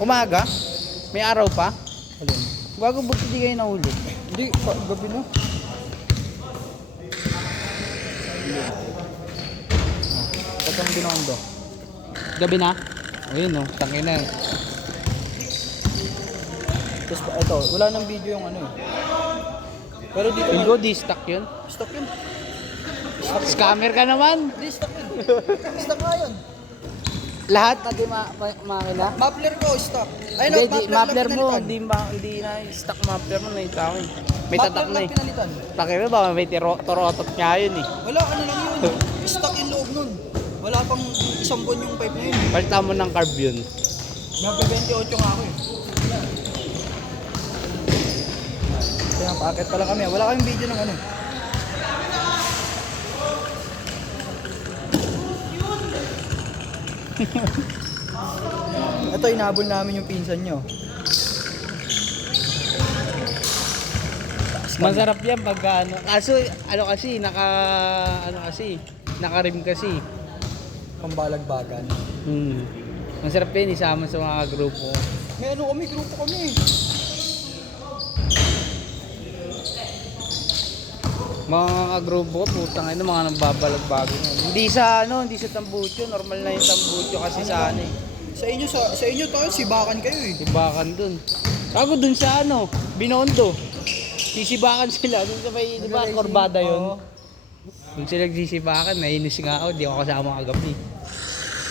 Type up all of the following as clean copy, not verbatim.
Umaga? May araw pa? Alin? Bago buti di kayo nahuli. Hindi, gabi na. Ba't ang binondo? Gabi na? Ayun no, tangin na. Tapos ito, wala nang video yung ano eh. Pero dito Bingo, di stock yun. stock yun. Scammer ka naman. Hindi, stock yun. Stock nga yun. Lahat natin makakila. Muffler ko, stock. Ayun, Hindi, muffler lang mo, pinalitan. hindi na stock muffler mo na itaw eh. May Muffler tatak na lang eh. pinalitan. Takira ba, may torotot nga yun eh. Wala, ano lang yun. Stock yung loob nun. Wala pang isang buwan yung pipe na yun. Palitan mo ng carb yun. Magbe-28 nga ako eh. Kaya packet pala kami. Wala kaming video ng ano. Ito, inabol namin yung pinsan nyo. Masarap yan pag ano. Kaso ano kasi naka-rim kasi. Pambalagbagan. Masarap yan isama sa mga grupo. May ano kami, grupo kami. Mga grupo, putang ina, mga nagbabalag-bago. Hindi sa tambucho, normal na yung tambucho kasi sa ano eh. Sa inyo tayo, sibakan kayo eh. Sibakan dun. Bago dun sa ano, Binondo. Sisibakan sila dun sa may, di ba, Corbada yun. Oo. Dun sila nagsisibakan, nainis nga ako, di ako kasama kagabi.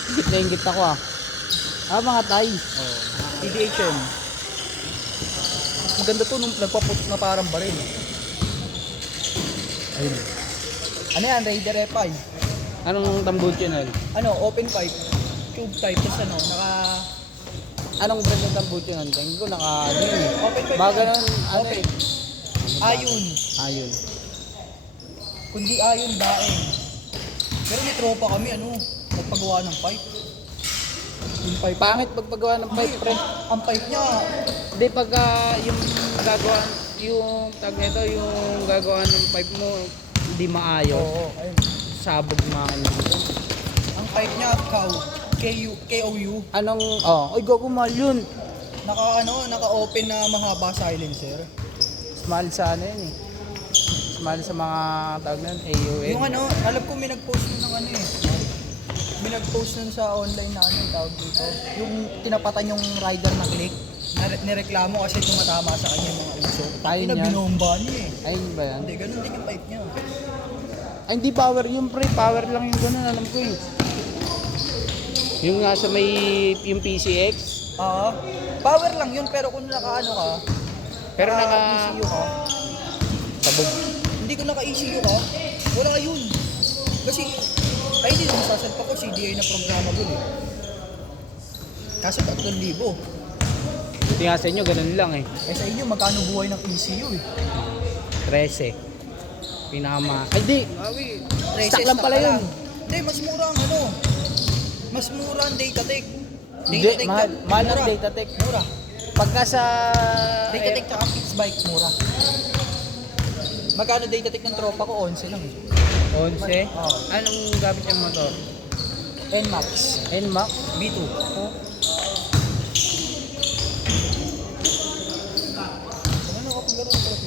Ingit na ingit ako ah. Mga tay. TDHM. Maganda to nung nagpaput na parang baril. Ayun. Ano yan, Raider Epay. Anong tambucho na yun? Ano, open pipe. Tube type. Tapos ano, Anong brand ng tambucho nun? Tingin ko naka, ano yun eh. Open pipe. Baga nun, ano Open. eh. Ayun. Ayun. Kundi ayun, daing. Pero may tropa kami, nagpagawa ng pipe. Yung pipe. Pangit pagpagawa ng pipe, pre. Ang pipe niya, Hindi, pag yung gagawa, yung tag nito, yung gagawa ng pipe mo, hindi maayos. oo, ayun. Sabog mga nito. Ang pipe niya, KOU. Ay gago mahal yun. Naka-open na mahaba silencer. Mahal sa ano yun eh. Mahal sa mga tawag na yun, AUN. Yung alam ko may nag-post nun ng ano eh. May nag-post nun sa online na yung tawag dito. Yung tinapatan yung rider na click. Nireklamo kasi tumatama sa kanya yung mga uso. Ayun Ina, yan. binomba niya eh. Ayun ba yan? Hindi, ganun din yung pipe niya. Ay hindi power yung pre, power lang yung ganun, alam ko eh. Yung nasa may, yung PCX. Power lang yun pero kung naka-ano ka, Pero naka, ECU ka, sabog. hindi ko naka-ECU ka, wala yun. Kasi, ay hindi naman sasalpa ko, CDI na programmable eh. Kaso 3,000. Buti nga sa inyo, ganun lang eh. Eh sa inyo, magkano buhay ng ECU eh? 13. Pinakama. Ay di, stock lang pala yun. Hindi, mas mura ang mas mura ang Datatech. Hindi, mahal ang Datatech. Mura. Pagka sa... Datatech tsaka fixed bike, mura. Magkano Datatech ng tropa ko? 11 lang eh. 11? Oo. Anong gamit yung motor? NMAX. NMAX? B2. Ano kapag gano'n pala?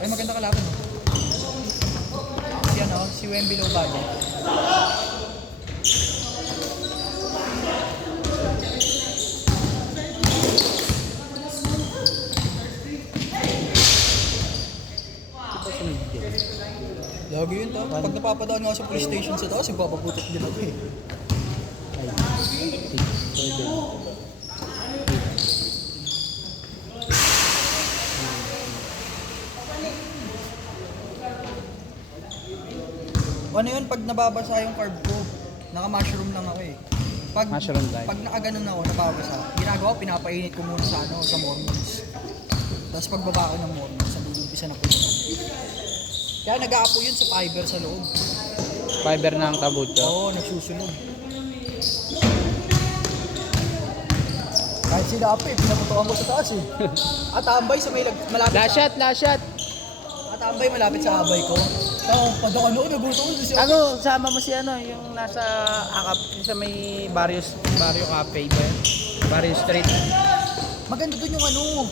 Ay, maganda kalaban. Si Wemby Lobago. Lagi yun to. Pag napapadaan nga sa police station sa taas, ipapaputok din ako eh. Ano yun, pag nababasa yung carb ko, naka-mushroom lang ako eh. Mushroom diet. Pag nakaganon ako, nababasa, ginagawa, pinapainit ko muna sa mornings. Tapos pagbaba ko ng mornings, sa umpisa na po yun. Kaya nag-aapo yun sa fiber sa loob. Fiber ng tambucho. Oo, nagsusunog. Kahit sila apo eh, pinaputukan ko sa taas eh. At tambay sa may malapit Last shot, last shot. At tambay malapit sa abay ko. Oo, pag ano, nagutom ko siya. Ano, sama mo si ano, yung nasa akap, sa may Barrio Cafe ba yun? Barrio Street. Maganda dun yung ano.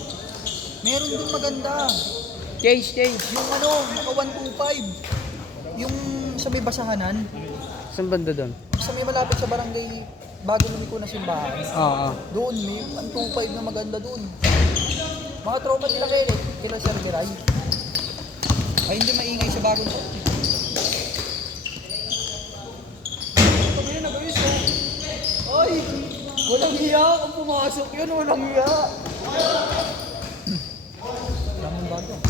Meron dun maganda. Chase. Yung ano, naka 125. Yung sa may basahanan. Saan banda doon? Sa may malapit sa barangay, bago lumiko na simbahan. Oo. Doon, may 125 na maganda doon. Mga tropa nila kila Sir Giray. Ay, hindi maingay sa bagong to. Pag yun, nag-ayos oh. Ay, walang hiya kung pumasok yun, walang hiya. Daming bago.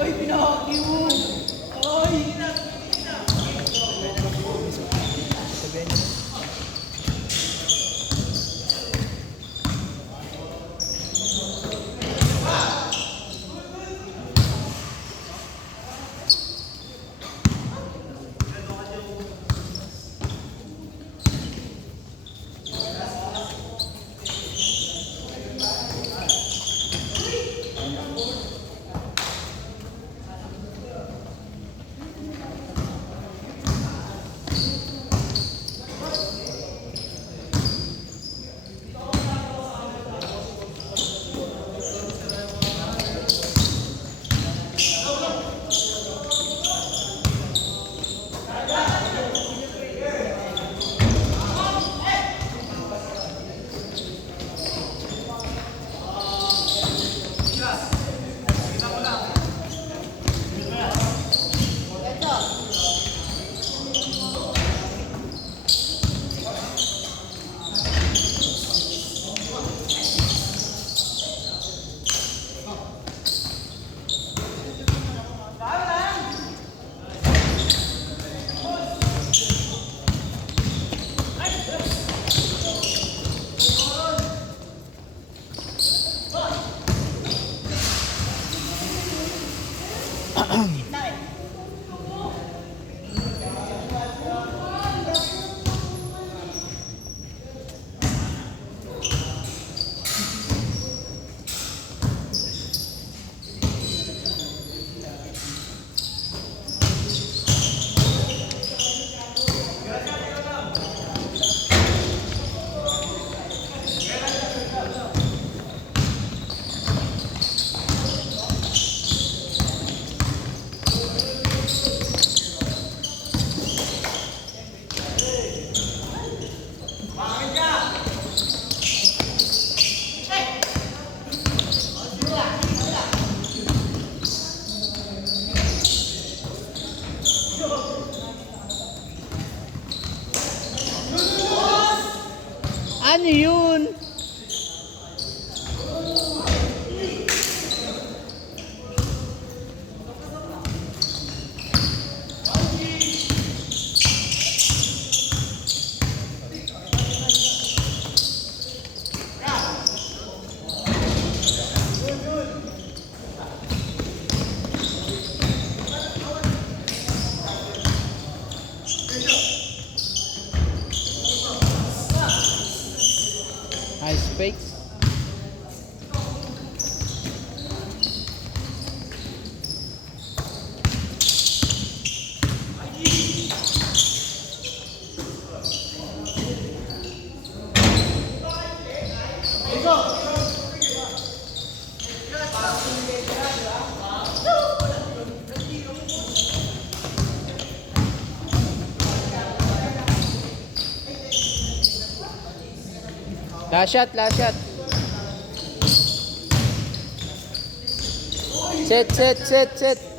Ay, pinahaki mo! Ay! Sabihan niyo. Ano yun? Ice fakes. Last shot, last shot. Set.